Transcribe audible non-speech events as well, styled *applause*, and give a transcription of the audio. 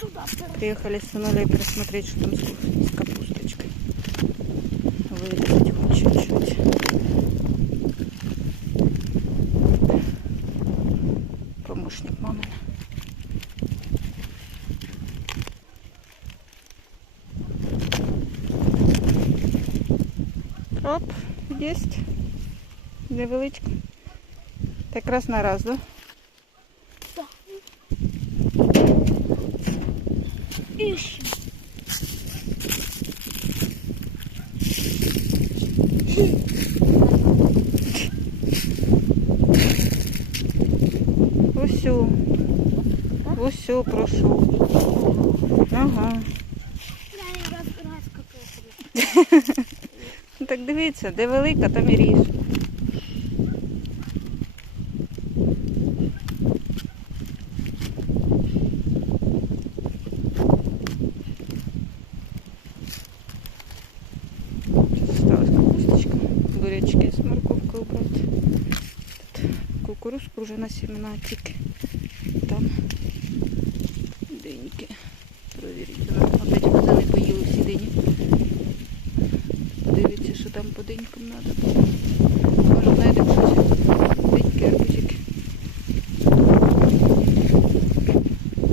сюда. Приехали с сынулей присмотреть, что там с ку- с капусточкой. Вырезать хоть чуть-чуть. Помощник мамы. Оп, есть. Невеличка. Якраз на раз, да? І ще. Усю. Усю прошу. Ага. *laughs* Так дивіться, де велика, там і ріж. Кукурузку вже на семена тільки. Там деньки. Провіріть. Опять пацани поїли всі дині. Дивіться, що там по денькам треба. Може знайдемо.